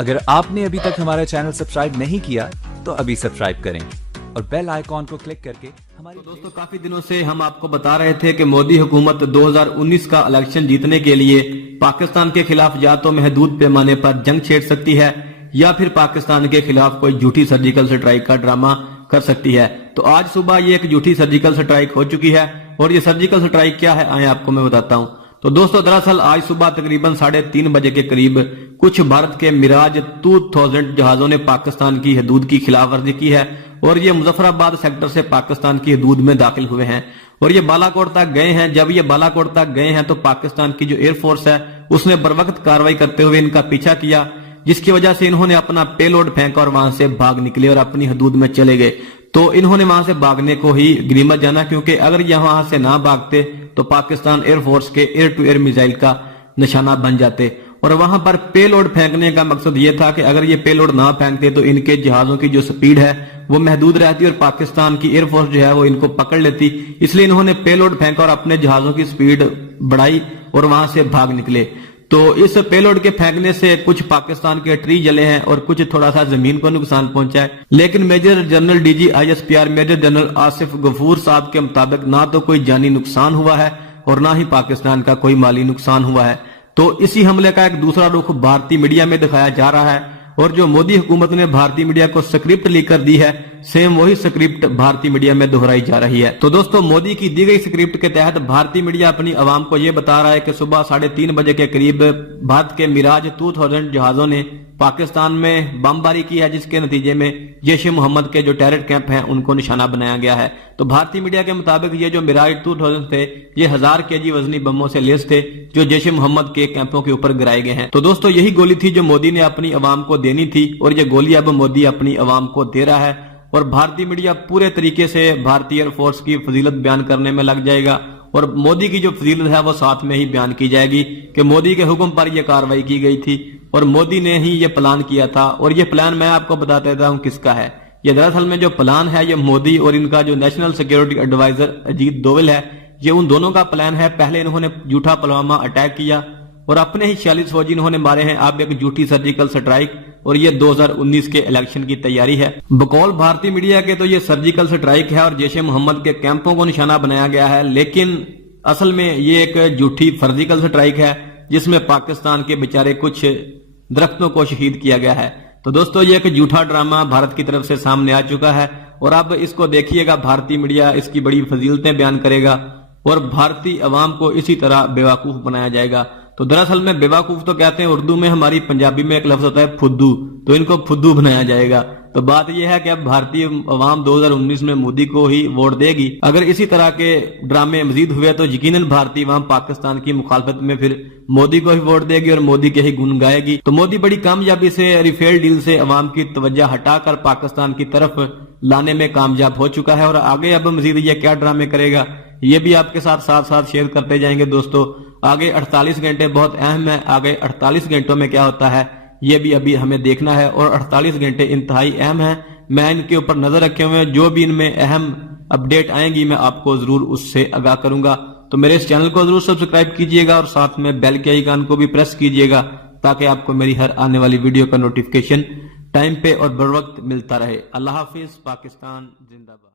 اگر آپ نے ابھی تک ہمارا چینل سبسکرائب نہیں کیا تو ابھی سبسکرائب کریں اور بیل آئیکن کو کلک کر کے دوستو کافی دنوں سے ہم آپ کو بتا رہے تھے کہ مودی حکومت 2019 کا الیکشن جیتنے کے لیے پاکستان کے خلاف یا تو محدود پیمانے پر جنگ چھیڑ سکتی ہے یا پھر پاکستان کے خلاف کوئی جھوٹی سرجیکل سٹرائک کا ڈرامہ کر سکتی ہے۔ تو آج صبح یہ ایک جھوٹی سرجیکل سٹرائک ہو چکی ہے، اور یہ سرجیکل سٹرائک کیا ہے آئیں آپ کو میں بتاتا ہوں۔ تو دوستو دراصل آج صبح تقریباً 3:30 بجے کے قریب کچھ بھارت کے میراج 2000 جہازوں نے پاکستان کی حدود کی خلاف ورزی کی ہے، اور یہ مظفر آباد سیکٹر سے پاکستان کی حدود میں داخل ہوئے ہیں اور یہ بالا کوٹ تک گئے ہیں۔ جب یہ بالا کوٹ تک گئے ہیں تو پاکستان کی جو ایئر فورس ہے اس نے بروقت کارروائی کرتے ہوئے ان کا پیچھا کیا، جس کی وجہ سے انہوں نے اپنا پے لوڈ پھینکا اور وہاں سے بھاگ نکلے اور اپنی حدود میں چلے گئے۔ تو انہوں نے وہاں سے بھاگنے کو ہی غنیمت جانا، کیونکہ اگر یہ وہاں سے نہ بھاگتے تو پاکستان ایئر فورس کے ایئر ٹو ایئر میزائل کا نشانہ بن جاتے، اور وہاں پر پے لوڈ پھینکنے کا مقصد یہ تھا کہ اگر یہ پے لوڈ نہ پھینکتے تو ان کے جہازوں کی جو سپیڈ ہے وہ محدود رہتی اور پاکستان کی ایئر فورس جو ہے وہ ان کو پکڑ لیتی، اس لیے انہوں نے پے لوڈ پھینکا اور اپنے جہازوں کی سپیڈ بڑھائی اور وہاں سے بھاگ نکلے۔ تو اس پے لوڈ کے پھینکنے سے کچھ پاکستان کے ٹری جلے ہیں اور کچھ تھوڑا سا زمین کو نقصان پہنچا ہے، لیکن major general D G I S P R major general Asif Ghafoor صاحب کے مطابق نہ تو کوئی جانی نقصان ہوا ہے اور نہ ہی پاکستان کا کوئی مالی نقصان ہوا ہے۔ تو اسی حملے کا ایک دوسرا رخ بھارتی میڈیا میں دکھایا جا رہا ہے، اور جو مودی حکومت نے بھارتی میڈیا کو سکرپٹ لیک کر دی ہے، سیم وہی سکرپٹ بھارتی میڈیا میں دہرائی جا رہی ہے۔ تو دوستو مودی کی دی گئی سکرپٹ کے تحت بھارتی میڈیا اپنی عوام کو یہ بتا رہا ہے کہ صبح 3:30 بجے کے قریب بھارت کے میراج 2000 جہازوں نے پاکستان میں بمباری کی ہے، جس کے نتیجے میں جیش محمد کے جو ٹیرر کیمپ ہیں ان کو نشانہ بنایا گیا ہے۔ تو بھارتی میڈیا کے مطابق یہ جو میراج 2000 تھے یہ 1000 kg وزنی بموں سے لیس تھے جو جیش محمد کے کیمپوں کے اوپر گرائے گئے ہیں۔ تو دوستو یہی گولی تھی جو مودی نے اپنی عوام کو دینی تھی، اور یہ گولی اب مودی اپنی عوام کو دے رہا ہے، اور بھارتی میڈیا پورے طریقے سے بھارتی ایئر فورس کی فضیلت بیان کرنے میں لگ جائے گا، اور مودی کی جو فضیلت ہے وہ ساتھ میں ہی بیان کی جائے گی کہ مودی کے حکم پر یہ کارروائی کی گئی تھی اور مودی نے ہی یہ پلان کیا تھا۔ اور یہ پلان میں آپ کو بتا دیتا ہوں کس کا ہے۔ یہ دراصل میں جو پلان ہے یہ مودی اور ان کا جو national security advisor Ajit Doval ہے، یہ ان دونوں کا پلان ہے۔ پہلے انہوں نے جھوٹا پلوامہ اٹیک کیا اور اپنے ہی 46 فوجی انہوں نے مارے ہیں، اب ایک جھوٹی سرجیکل سٹرائک، اور یہ 2019 کے الیکشن کی تیاری ہے۔ بقول بھارتی میڈیا کے تو یہ سرجیکل سٹرائک ہے اور جیش محمد کے کیمپوں کو نشانہ بنایا گیا ہے، لیکن اصل میں یہ ایک جھوٹی فرزیکل سٹرائک ہے جس میں پاکستان کے بیچارے کچھ درختوں کو شہید کیا گیا ہے۔ تو دوستو یہ ایک جھوٹا ڈرامہ بھارت کی طرف سے سامنے آ چکا ہے، اور اب اس کو دیکھیے گا بھارتی میڈیا اس کی بڑی فضیلتیں بیان کرے گا اور بھارتی عوام کو اسی طرح بیوقوف بنایا جائے گا۔ تو دراصل میں بیوقوف تو کہتے ہیں اردو میں، ہماری پنجابی میں ایک لفظ ہوتا ہے پھدو، تو ان کو پھدو بنایا جائے گا۔ تو بات یہ ہے کہ اب بھارتی عوام 2019 میں مودی کو ہی ووٹ دے گی۔ اگر اسی طرح کے ڈرامے مزید ہوئے تو یقیناً بھارتی عوام پاکستان کی مخالفت میں پھر مودی کو ہی ووٹ دے گی اور مودی کے ہی گن گائے گی۔ تو مودی بڑی کامیابی سے ریفیل ڈیل سے عوام کی توجہ ہٹا کر پاکستان کی طرف لانے میں کامیاب ہو چکا ہے، اور آگے اب مزید یہ کیا ڈرامے کرے گا یہ بھی آپ کے ساتھ شیئر کرتے جائیں گے۔ دوستو آگے 48 گھنٹے بہت اہم ہے، آگے 48 گھنٹوں میں کیا ہوتا ہے یہ بھی ابھی ہمیں دیکھنا ہے، اور 48 گھنٹے انتہائی اہم ہیں۔ میں ان کے اوپر نظر رکھے ہوئے ہیں، جو بھی ان میں اہم اپڈیٹ آئیں گی میں آپ کو ضرور اس سے آگاہ کروں گا۔ تو میرے اس چینل کو ضرور سبسکرائب کیجئے گا اور ساتھ میں بیل کے آئیکن کو بھی پریس کیجئے گا تاکہ آپ کو میری ہر آنے والی ویڈیو کا نوٹیفیکیشن ٹائم پہ اور بر وقت ملتا رہے۔ اللہ حافظ، پاکستان زندہ باد۔